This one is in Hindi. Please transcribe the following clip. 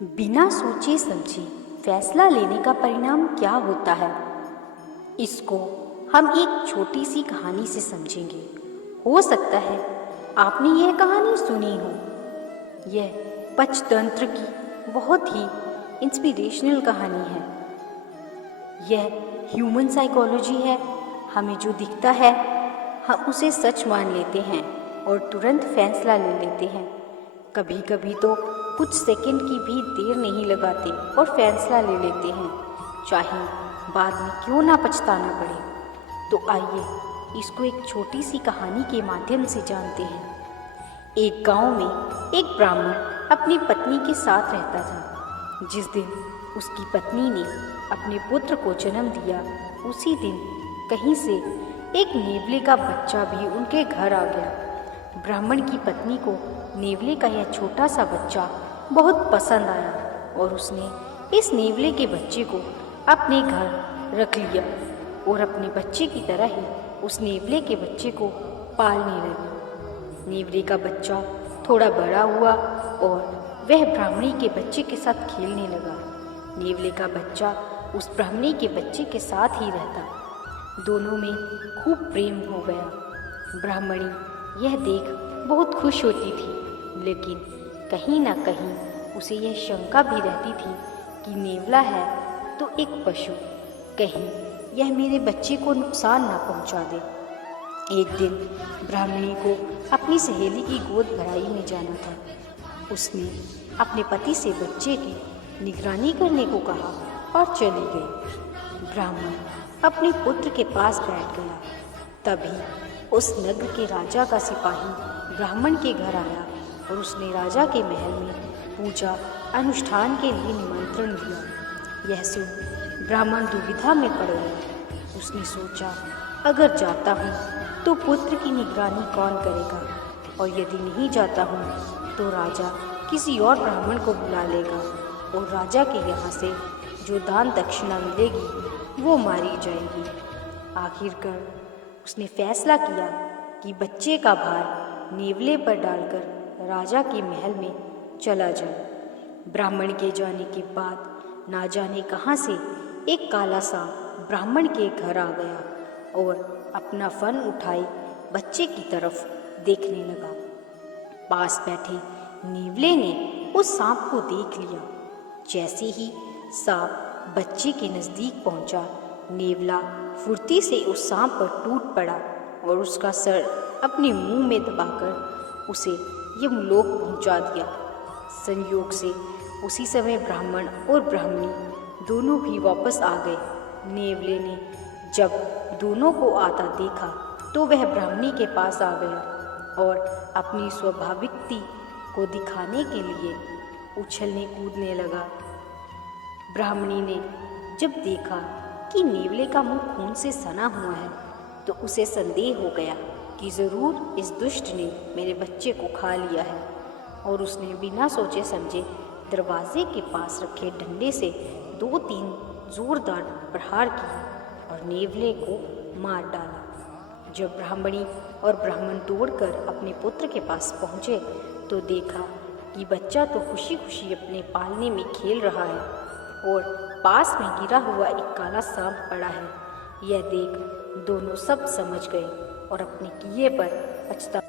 बिना सोचे समझे फैसला लेने का परिणाम क्या होता है, इसको हम एक छोटी सी कहानी से समझेंगे। हो सकता है आपने यह कहानी सुनी हो। यह पंचतंत्र की बहुत ही इंस्पिरेशनल कहानी है। यह ह्यूमन साइकोलॉजी है। हमें जो दिखता है हम उसे सच मान लेते हैं और तुरंत फैसला ले लेते हैं। कभी कभी तो कुछ सेकंड की भी देर नहीं लगाते और फैसला ले लेते हैं, चाहे बाद में क्यों ना पछताना पड़े। तो आइए इसको एक छोटी सी कहानी के माध्यम से जानते हैं। एक गांव में एक ब्राह्मण अपनी पत्नी के साथ रहता था। जिस दिन उसकी पत्नी ने अपने पुत्र को जन्म दिया, उसी दिन कहीं से एक नेवले का बच्चा भी उनके घर आ गया। ब्राह्मण की पत्नी को नेवले का यह छोटा सा बच्चा बहुत पसंद आया और उसने इस नेवले के बच्चे को अपने घर रख लिया और अपने बच्चे की तरह ही उस नेवले के बच्चे को पालने लगी। नेवले का बच्चा थोड़ा बड़ा हुआ और वह ब्राह्मणी के बच्चे के साथ खेलने लगा। नेवले का बच्चा उस ब्राह्मणी के बच्चे के साथ ही रहता। दोनों में खूब प्रेम हो गया। ब्राह्मणी यह देख बहुत खुश होती थी, लेकिन कहीं ना कहीं उसे यह शंका भी रहती थी कि नेवला है तो एक पशु, कहीं यह मेरे बच्चे को नुकसान ना पहुंचा दे। एक दिन ब्राह्मणी को अपनी सहेली की गोद भराई में जाना था। उसने अपने पति से बच्चे की निगरानी करने को कहा और चली गई। ब्राह्मण अपने पुत्र के पास बैठ गया। तभी उस नगर के राजा का सिपाही ब्राह्मण के घर आया और उसने राजा के महल में पूजा अनुष्ठान के लिए निमंत्रण दिया। यह सुन ब्राह्मण दुविधा में पड़ गया। उसने सोचा, अगर जाता हूँ तो पुत्र की निगरानी कौन करेगा, और यदि नहीं जाता हूँ तो राजा किसी और ब्राह्मण को बुला लेगा और राजा के यहाँ से जो दान दक्षिणा मिलेगी वो मारी जाएगी। आखिरकार उसने फैसला किया कि बच्चे का भार नेवले पर डालकर राजा के महल में चला जाए। ब्राह्मण के जाने के बाद ना जाने कहाँ से एक काला सांप ब्राह्मण के घर आ गया और अपना फन उठाए बच्चे की तरफ देखने लगा। पास बैठे नेवले ने उस सांप को देख लिया। जैसे ही सांप बच्चे के नज़दीक पहुंचा, नेवला फुर्ती से उस सांप पर टूट पड़ा और उसका सर अपने मुंह में दबाकर उसे यमलोक पहुंचा दिया। संयोग से उसी समय ब्राह्मण और ब्राह्मणी दोनों भी वापस आ गए। नेवले ने जब दोनों को आता देखा तो वह ब्राह्मणी के पास आ गया और अपनी स्वाभाविकता को दिखाने के लिए उछलने कूदने लगा। ब्राह्मणी ने जब देखा कि नेवले का मुंह खून से सना हुआ है तो उसे संदेह हो गया कि ज़रूर इस दुष्ट ने मेरे बच्चे को खा लिया है, और उसने बिना सोचे समझे दरवाजे के पास रखे डंडे से 2-3 जोरदार प्रहार किए और नेवले को मार डाला। जब ब्राह्मणी और ब्राह्मण दौड़कर अपने पुत्र के पास पहुँचे तो देखा कि बच्चा तो खुशी खुशी अपने पालने में खेल रहा है और पास में गिरा हुआ एक काला सांप पड़ा है। यह देख दोनों सब समझ गए और अपने किए पर पछता